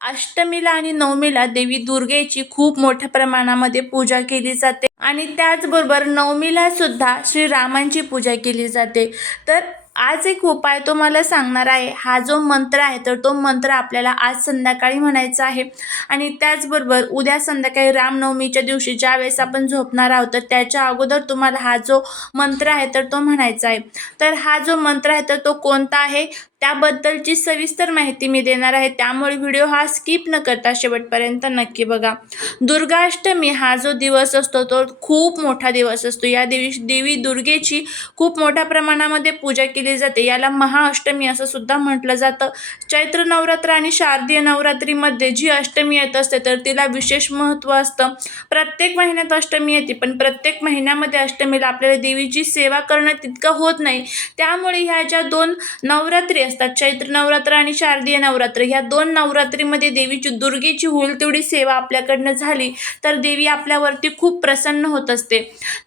अष्टमीला आणि नवमीला देवी दुर्गेची खूप मोठ्या प्रमाणामध्ये पूजा केली जाते. आणि त्याचबरोबर नवमीला सुद्धा श्रीरामांची पूजा केली जाते. तर आज एक उपाय तो मला सांगणार आहे. हा जो मंत्र आहे तर तो मंत्र आपल्याला आज संध्याकाळी म्हणायचा आहे. आणि त्याचबरोबर उद्या संध्याकाळी रामनवमीच्या दिवशी ज्या वेळेस आपण झोपणार आहोत तर त्याच्या अगोदर तुम्हाला हा जो मंत्र आहे तर तो म्हणायचा आहे. तर हा जो मंत्र आहे तर तो कोणता आहे? त्याबद्दलची सविस्तर माहिती मी देणार आहे. त्यामुळे व्हिडिओ हा स्किप न करता शेवटपर्यंत नक्की बघा. दुर्गाष्टमी हा जो दिवस असतो तो खूप मोठा दिवस असतो. या दिवशी देवी दुर्गेची खूप मोठ्या प्रमाणामध्ये पूजा केली जाते. याला महाअष्टमी असं सुद्धा म्हटलं जातं. चैत्र नवरात्र आणि शारदीय नवरात्रीमध्ये जी अष्टमी येत असते तर तिला विशेष महत्त्व असतं. प्रत्येक महिन्यात अष्टमी येते पण प्रत्येक महिन्यामध्ये अष्टमीला आपल्याला देवीची सेवा करणं तितकं होत नाही. त्यामुळे ह्या ज्या दोन नवरात्री असतात. चैत्र नवरात्र आणि शारदीय नवरात्र. ह्या दोन नवरात्रीमध्ये देवीची दुर्गेची होईल तेवढी सेवा आपल्याकडनं झाली तर देवी आपल्यावरती खूप प्रसन्न होत असते.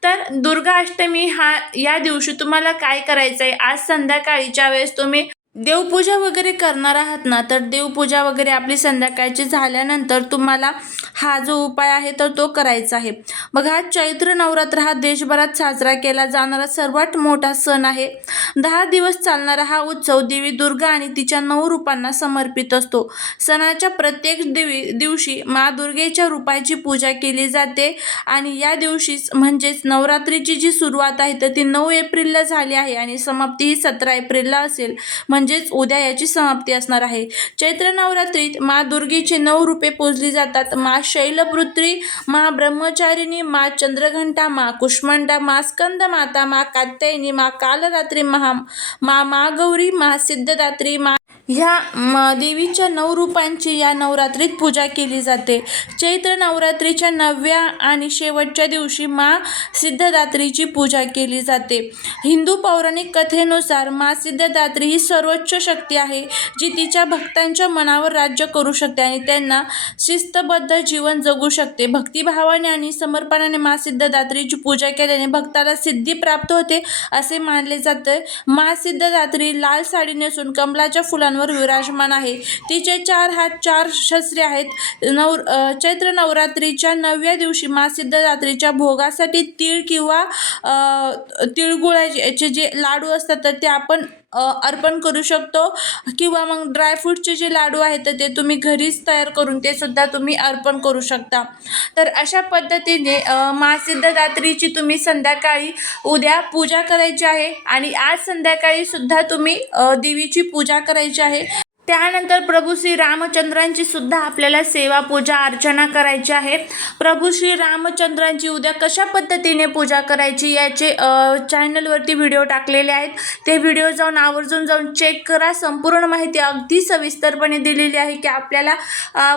तर दुर्गा अष्टमी हा या दिवशी तुम्हाला काय करायचं आहे आज संध्याकाळीच्या वेळेस तुम्ही देवपूजा वगैरे करणार आहात ना तर देवपूजा वगैरे आपली संध्याकाळची झाल्यानंतर तुम्हाला हा जो उपाय आहे तर तो करायचा आहे. बघा हा चैत्र नवरात्र हा देशभरात साजरा केला जाणारा सर्वात मोठा सण आहे. दहा दिवस चालणारा हा उत्सव देवी दुर्गा आणि तिच्या नऊ रूपांना समर्पित असतो. सणाच्या प्रत्येक देवी दिवशी मा दुर्गेच्या रूपाची पूजा केली जाते आणि या दिवशीच म्हणजेच नवरात्रीची जी सुरुवात आहे तर ती नऊ एप्रिलला झाली आहे आणि समाप्ती ही सतरा एप्रिलला असेल. म्हणजेच उद्या याची समाप्ती असणार आहे. चैत्र नवरात्रीत मा दुर्गेचे नऊ रूपे पूजली जातात. मा शैलपुत्री मा ब्रह्मचारिणी मा चंद्रघंटा मा कुष्मांडा मा स्कंद माता मा कात्यायनी मा कालरात्री महा मा मा गौरी मा सिद्धदात्री मा ह्या म देवीच्या नऊ रूपांची या नवरात्रीत पूजा केली जाते. चैत्र नवरात्रीच्या नवव्या आणि शेवटच्या दिवशी मा सिद्धदात्रीची पूजा केली जाते. हिंदू पौराणिक कथेनुसार मा सिद्धदात्री ही सर्वोच्च शक्ती आहे जी तिच्या भक्तांच्या मनावर राज्य करू शकते आणि त्यांना शिस्तबद्ध जीवन जगू शकते. भक्तिभावाने आणि समर्पणाने मा सिद्धदात्रीची पूजा केल्याने भक्ताला सिद्धी प्राप्त होते असे मानले जाते. मा सिद्धदात्री लाल साडी नेसून कमलाच्या फुलांवर विराजमान आहे. तिचे चार हात चार शस्त्रे आहेत. नव चैत्र नवरात्रीच्या नवव्या दिवशी मा सिद्धदात्रीच्या भोगासाठी तीळ किंवा तिळगुळाचे जे लाडू असतात तर ते आपण अर्पण करू शकतो किंवा मग ड्रायफ्रूटचे जे लाडू आहेत तर ते तुम्ही घरीच तयार करून ते सुद्धा तुम्ही अर्पण करू शकता. तर अशा पद्धतीने महासिद्धदात्रीची तुम्ही संध्याकाळी उद्या पूजा करायची आहे आणि आज संध्याकाळी सुद्धा तुम्ही देवीची पूजा करायची आहे. त्यानंतर प्रभू श्री रामचंद्रांची सुद्धा आपल्याला सेवा पूजा अर्चना करायची आहे. प्रभू श्री रामचंद्रांची उद्या कशा पद्धतीने पूजा करायची याचे चॅनलवरती व्हिडिओ टाकलेले आहेत. ते व्हिडिओ जाऊन आवर्जून जाऊन चेक करा. संपूर्ण माहिती अगदी सविस्तरपणे दिलेली आहे की आपल्याला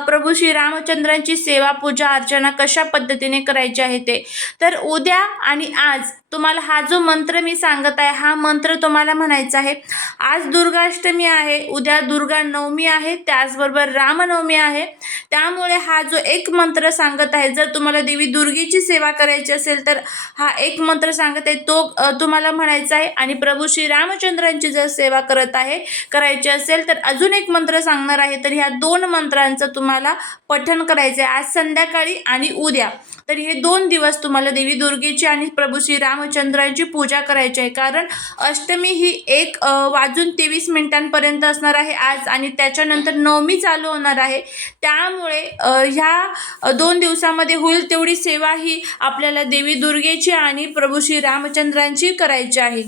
प्रभू श्री रामचंद्रांची सेवा पूजा अर्चना कशा पद्धतीने करायची आहे ते. तर उद्या आणि आज तुम्हाला हा जो मंत्र मी सांगत आहे हा मंत्र तुम्हाला म्हणायचा आहे आज दुर्गाष्टमी आहे उद्या दुर्गा नवमी आहे त्याचबरोबर रामनवमी आहे त्यामुळे हा जो एक मंत्र सांगत आहे जर तुम्हाला देवी दुर्गेची सेवा करायची असेल तर हा एक मंत्र सांगत आहे तो तुम्हाला म्हणायचा आहे. आणि प्रभू श्री रामचंद्रांची जर सेवा करत आहे करायची असेल तर अजून एक मंत्र सांगणार आहे तर ह्या दोन मंत्रांचं तुम्हाला पठण करायचं आहे आज संध्याकाळी आणि उद्या. तर हे दोन दिवस तुम्हाला देवी दुर्गेची आणि प्रभू श्री रामचंद्रांची पूजा करायची आहे. कारण अष्टमी ही एक वाजून तेवीस मिनिटांपर्यंत असणार आहे आज आणि त्याच्यानंतर नवमी चालू होणार आहे. त्यामुळे ह्या दोन दिवसामध्ये होईल तेवढी सेवा ही आपल्याला देवी दुर्गेची आणि प्रभू श्री रामचंद्रांची करायची आहे.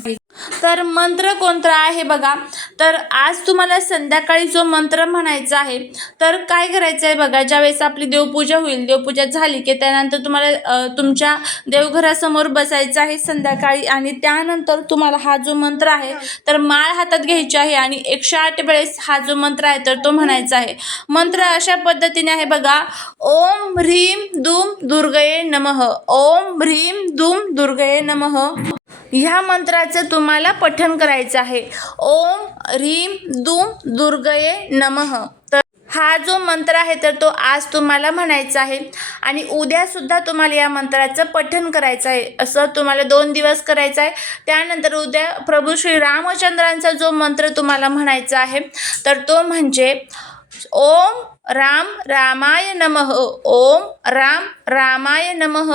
तर मंत्र कोणता आहे बघा. तर आज तुम्हाला संध्याकाळी जो मंत्र म्हणायचा आहे तर काय करायचं आहे बघा ज्यावेळेस आपली देवपूजा होईल देवपूजा झाली की त्यानंतर तुम्हाला तुमच्या देवघरासमोर बसायचं आहे संध्याकाळी आणि त्यानंतर तुम्हाला हा जो मंत्र आहे तर माळ हातात घ्यायची आहे आणि एकशे आठ वेळेस हा जो मंत्र आहे तर तो म्हणायचा आहे. मंत्र अशा पद्धतीने आहे बघा ओम ह्रीम दुम दुर्गये नमः. ओम ह्रीम दुम दुर्गये नमः. ह्या मंत्राचं तुम्हाला पठण करायचं आहे. ओम ह्रीम दुम दुर्गये नमः. तर हा जो मंत्र आहे तर तो आज तुम्हाला म्हणायचा आहे. आणि उद्यासुद्धा तुम्हाला या मंत्राचं पठण करायचं आहे. असं तुम्हाला दोन दिवस करायचं आहे. त्यानंतर उद्या प्रभू श्री रामचंद्रांचा जो मंत्र तुम्हाला म्हणायचा आहे तर तो म्हणजे ओम राम रामाय नमः ओम राम रामाय नमः.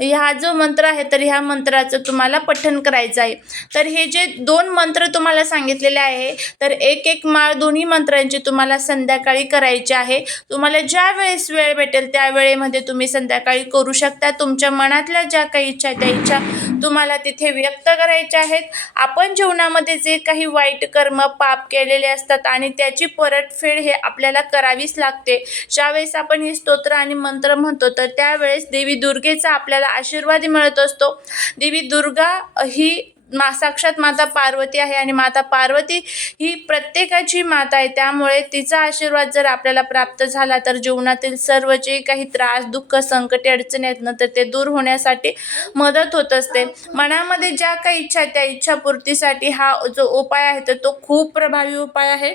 ह्या जो मंत्र आहे तर ह्या मंत्राचं तुम्हाला पठण करायचं आहे. तर हे जे दोन मंत्र तुम्हाला सांगितलेले आहे तर एक एक माळ दोन्ही मंत्रांची तुम्हाला संध्याकाळी करायची आहे. तुम्हाला ज्या वेळेस वेळ भेटेल त्या वेळेमध्ये तुम्ही संध्याकाळी करू शकता. तुमच्या मनातल्या ज्या काही इच्छा त्या इच्छा तुम्हाला तिथे व्यक्त करायचे आहेत. आपण जीवनामध्ये जे काही वाईट कर्म पाप केलेले असतात आणि त्याची परतफेड हे आपल्याला करावीच लागते. ज्यावेळेस आपण हे स्तोत्र आणि मंत्र म्हणतो तर त्यावेळेस देवी दुर्गेचा आपल्याला आशीर्वाद मिळत असतो. देवी दुर्गा ही मा साक्षात माता पार्वती आहे आणि माता पार्वती ही प्रत्येकाची माता आहे. त्यामुळे तिचा आशीर्वाद जर आपल्याला प्राप्त झाला तर जीवनातील सर्व जे काही त्रास दुःख संकटे अडचणी आहेत ना तर ते दूर होण्यासाठी मदत होत असते. मनामध्ये ज्या काही इच्छा त्या इच्छापूर्तीसाठी हा जो उपाय आहे तर तो खूप प्रभावी उपाय आहे.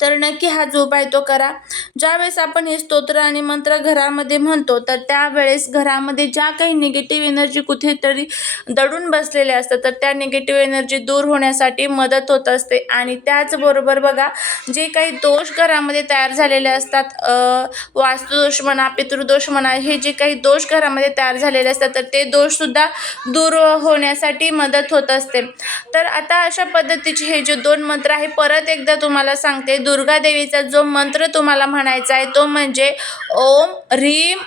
तर नक्की हा जो उपाय तो करा. ज्यावेळेस आपण हे स्तोत्र आणि मंत्र घरामध्ये म्हणतो तर त्यावेळेस घरामध्ये ज्या काही निगेटिव्ह एनर्जी कुठेतरी दडून बसलेल्या असतात तर त्या निगेटिव्ह एनर्जी दूर होण्यासाठी मदत होत असते. आणि त्याचबरोबर बघा जे काही दोष घरामध्ये तयार झालेले असतात वास्तुदोष म्हणा पितृदोष म्हणा हे जे काही दोष घरामध्ये तयार झालेले असतात तर ते दोषसुद्धा दूर होण्यासाठी मदत होत असते. तर आता अशा पद्धतीचे हे जे दोन मंत्र आहे परत एकदा तुम्हाला सांगते. दुर्गा देवीचा जो मंत्र तुम्हाला म्हणायचा आहे तो म्हणजे ओम ह्रीम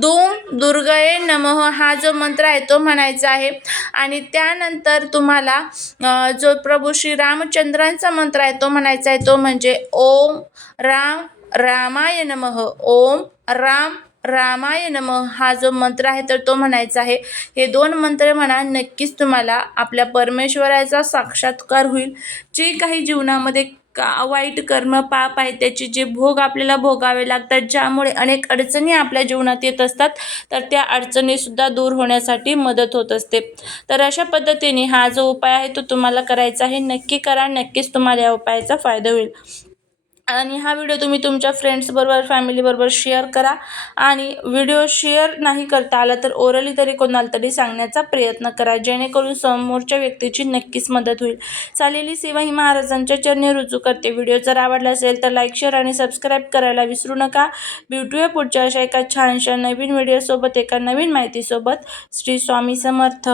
दुम दुर्गये नमः हा जो मंत्र आहे तो म्हणायचा आहे. आणि त्यानंतर तुम्हाला जो प्रभू श्री रामचंद्रांचा मंत्र आहे तो म्हणायचा आहे तो म्हणजे ओम राम रामाय नमः ओम राम रामाय हा जो मंत्र आहे तर तो म्हणायचा आहे हे दोन मंत्र म्हणा नक्कीच तुम्हाला आपल्या परमेश्वराचा साक्षात्कार होईल. जे काही जीवनामध्ये का वाईट कर्म पाप आहे त्याचे जे भोग आपल्याला भोगावे लागतात ज्यामुळे अनेक अडचणी आपल्या जीवनात येत असतात तर त्या अडचणीसुद्धा दूर होण्यासाठी मदत होत असते. तर अशा पद्धतीने हा जो उपाय आहे तो तुम्हाला करायचा आहे. नक्की करा नक्कीच तुम्हाला या उपायाचा फायदा होईल. आणि हा व्हिडिओ तुम्ही तुमच्या फ्रेंड्सबरोबर फॅमिलीबरोबर शेअर करा. आणि व्हिडिओ शेअर नाही करता आला तर ओरली तरी कोणाला तरी सांगण्याचा प्रयत्न करा. जेणेकरून समोरच्या व्यक्तीची नक्कीच मदत होईल. चालेली सेवा ही महाराजांच्या चरणी रुजू करते. व्हिडिओ जर आवडला असेल तर लाईक शेअर आणि सबस्क्राईब करायला विसरू नका. भेटूया पुढच्या अशा एका छानशा नवीन व्हिडिओसोबत एका नवीन माहितीसोबत श्री स्वामी समर्थ.